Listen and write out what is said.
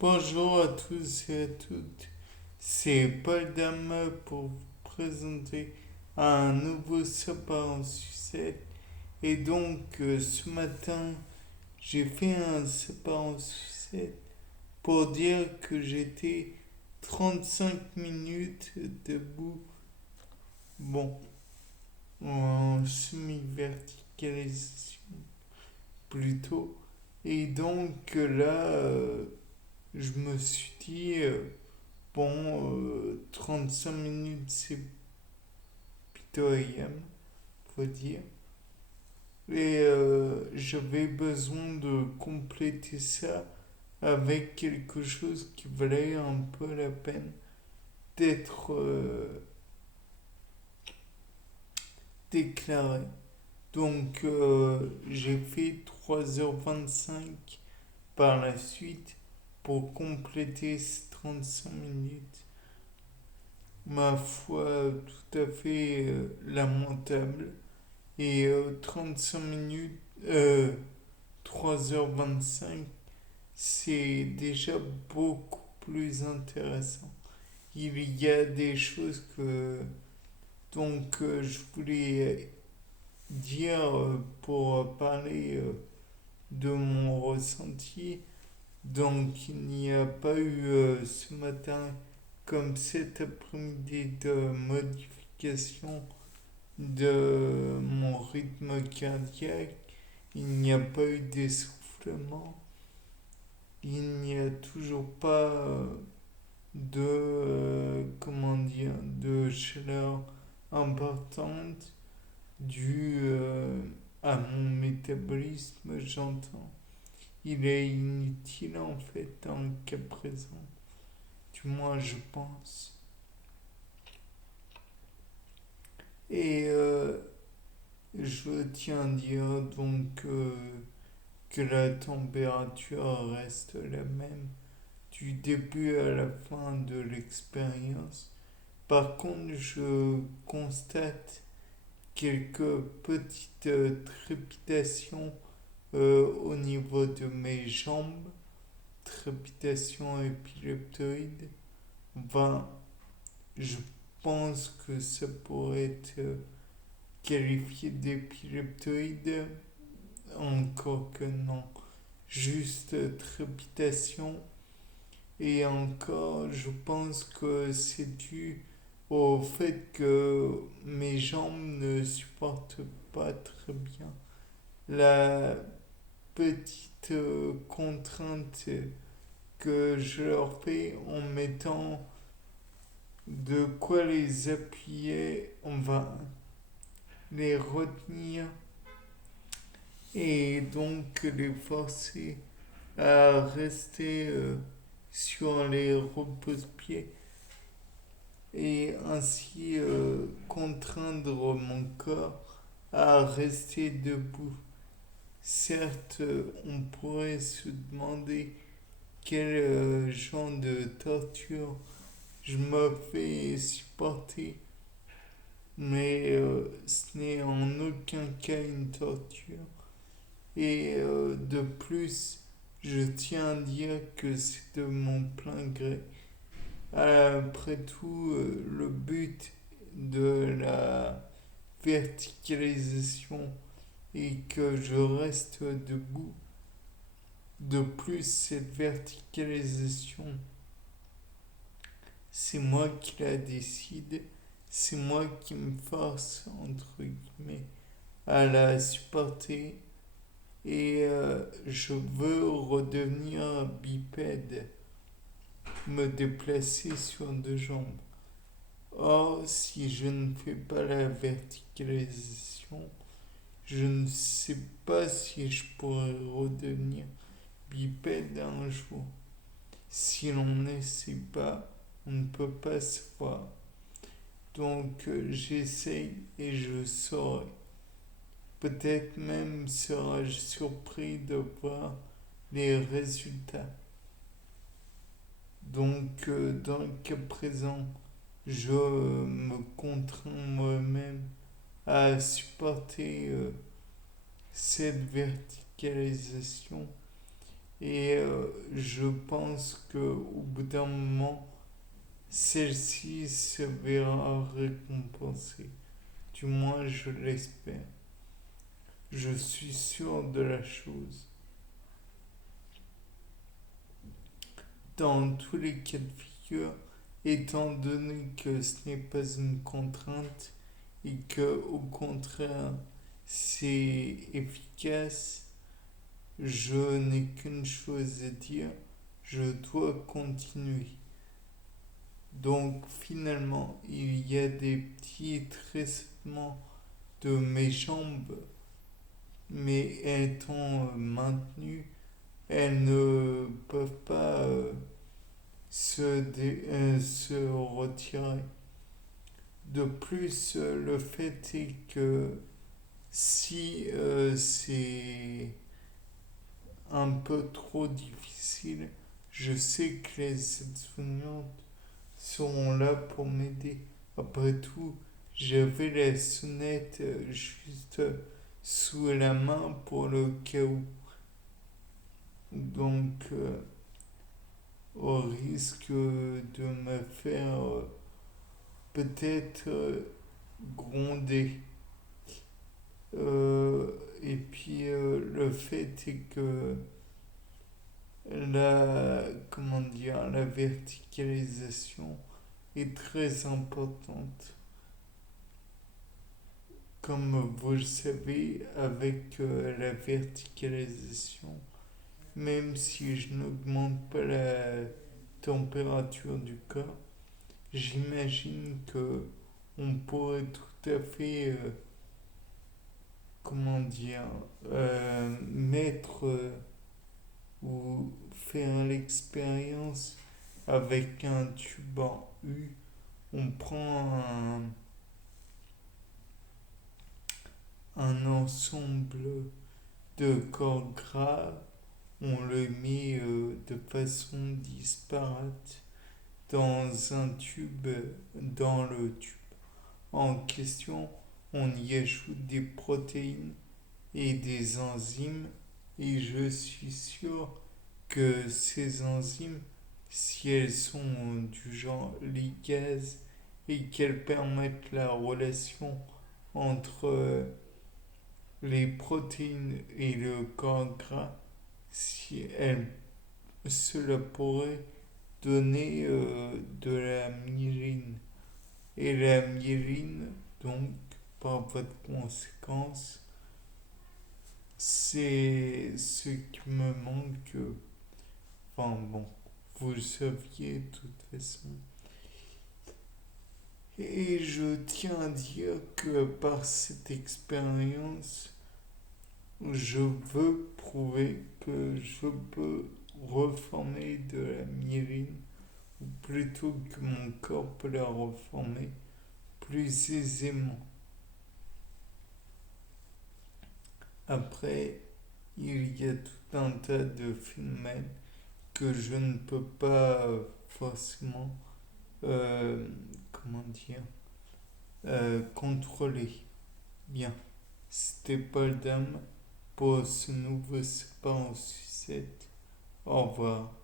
Bonjour à tous et à toutes, c'est Paul Dame pour vous présenter un nouveau sapin en sucette. Et donc ce matin, j'ai fait un sapin en sucette pour dire que j'étais 35 minutes debout, bon, en semi-verticalisation plutôt. Et donc là, je me suis dit, bon, 35 minutes, c'est pitoyable, faut dire. Et j'avais besoin de compléter ça avec quelque chose qui valait un peu la peine d'être déclaré. Donc j'ai fait 3h25 par la suite pour compléter ces 35 minutes. Ma foi, tout à fait lamentable. Et 35 minutes, 3h25, c'est déjà beaucoup plus intéressant. Il y a des choses que donc je voulais dire pour parler de mon ressenti. Donc il n'y a pas eu ce matin comme cet après-midi de modification de mon rythme cardiaque. Il n'y a pas eu d'essoufflement. Il n'y a toujours pas de, comment dire, de chaleur importante due à mon métabolisme, j'entends. Il est inutile en fait dans le cas présent. Du moins, je pense. Et je tiens à dire donc que la température reste la même du début à la fin de l'expérience. Par contre, je constate quelques petites trépidations au niveau de mes jambes, trépidations épileptoïdes. Enfin, je pense que ça pourrait être qualifié d'épileptoïde, encore que non. Juste trépitation. Et encore, je pense que c'est dû au fait que mes jambes ne supportent pas très bien la petite contrainte que je leur fais en mettant de quoi les appuyer, on va les retenir et donc les forcer à rester sur les repose-pieds et ainsi contraindre mon corps à rester debout. Certes, on pourrait se demander quel genre de torture je me fais supporter, mais ce n'est en aucun cas une torture. Et de plus, je tiens à dire que c'est de mon plein gré. Après tout, le but de la verticalisation est que je reste debout. De plus, cette verticalisation, c'est moi qui la décide, c'est moi qui me force, entre guillemets, à la supporter et je veux redevenir bipède, me déplacer sur deux jambes. Or, si je ne fais pas la verticalisation, je ne sais pas si je pourrais redevenir bipède un jour. Si l'on n'essaie pas, on ne peut pas se voir. Donc j'essaye et je saurai. Peut-être même serai-je surpris de voir les résultats. Donc dans le cas présent, je me contrains moi-même à supporter cette verticalisation Et je pense qu'au bout d'un moment, celle-ci se verra récompensée. Du moins, je l'espère. Je suis sûr de la chose. Dans tous les cas de figure, étant donné que ce n'est pas une contrainte et que au contraire c'est efficace, je n'ai qu'une chose à dire, je dois continuer. Donc finalement, il y a des petits tressaillements de mes jambes, mais étant maintenues, elles ne peuvent pas se retirer. De plus, le fait est que si c'est un peu trop difficile, je sais que les aides-soignantes seront là pour m'aider. Après tout, j'avais la sonnette juste sous la main pour le cas où. Donc, au risque de me faire peut-être gronder. Et puis le fait est que comment dire, la verticalisation est très importante. Comme vous le savez, avec la verticalisation, même si je n'augmente pas la température du corps, j'imagine que on pourrait tout à fait, comment dire, mettre ou faire l'expérience avec un tube en U. On prend un ensemble de corps gras, on le met de façon disparate dans un tube, dans le tube en question, on y ajoute des protéines et des enzymes et je suis sûr que ces enzymes, si elles sont du genre ligase et qu'elles permettent la relation entre les protéines et le corps gras, si elles, cela pourrait donner de la myéline. Et la myéline, donc, par votre conséquence, c'est ce qui me manque. Enfin bon, vous le saviez de toute façon. Et je tiens à dire que par cette expérience, je veux prouver que je peux reformer de la myéline, ou plutôt que mon corps peut la reformer plus aisément. Après, il y a tout un tas de phénomènes que je ne peux pas forcément, euh, comment dire, contrôler. Bien, c'était Paul Dame pour ce nouveau Spa en sucette. Au revoir.